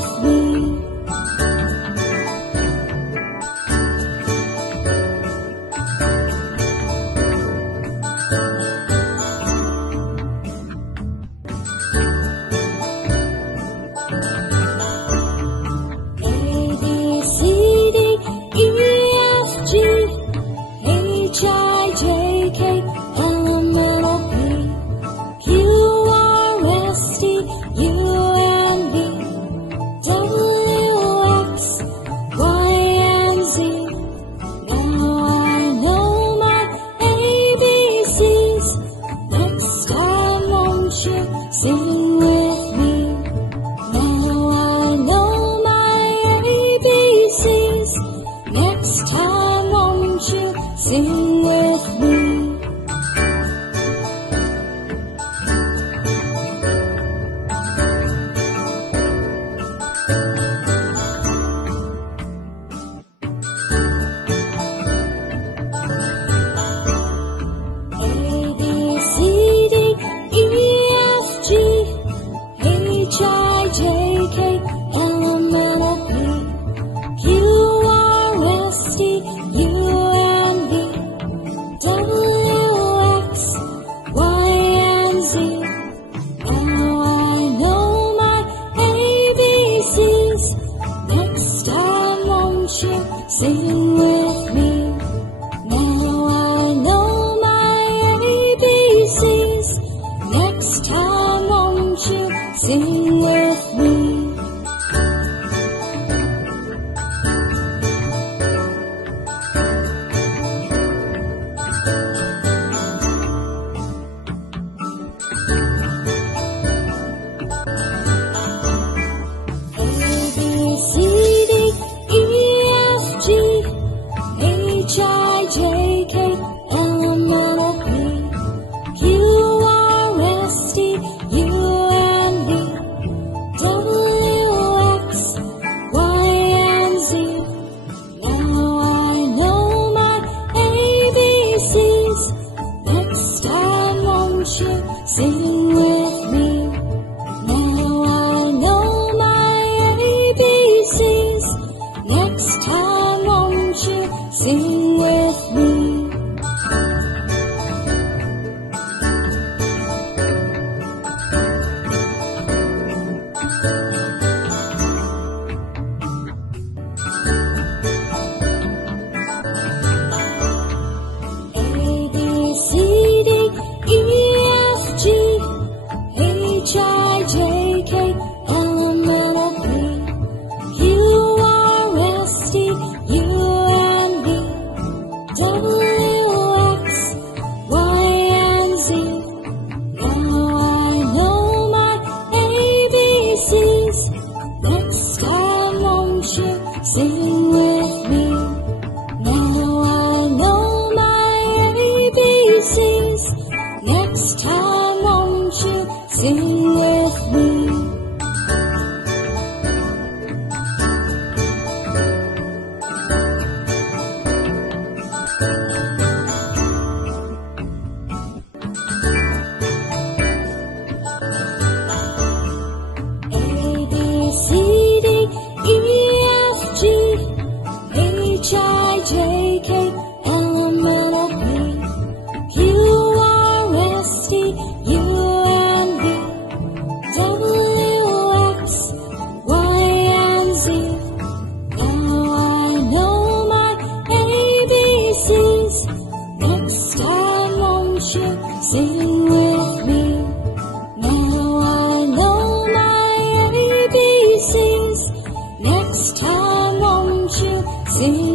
with me. Sing with me. Now I know my ABCs. Next time won't you sing with me? Sing with me. Now I know my ABCs. Next time won't you sing with me? Sing with me. Now I know my ABCs. Next time won't you sing with me? Sing with me. Now I know my ABCs. Next time won't you sing with me? Sing with me. Now I know my ABCs. Next time won't you sing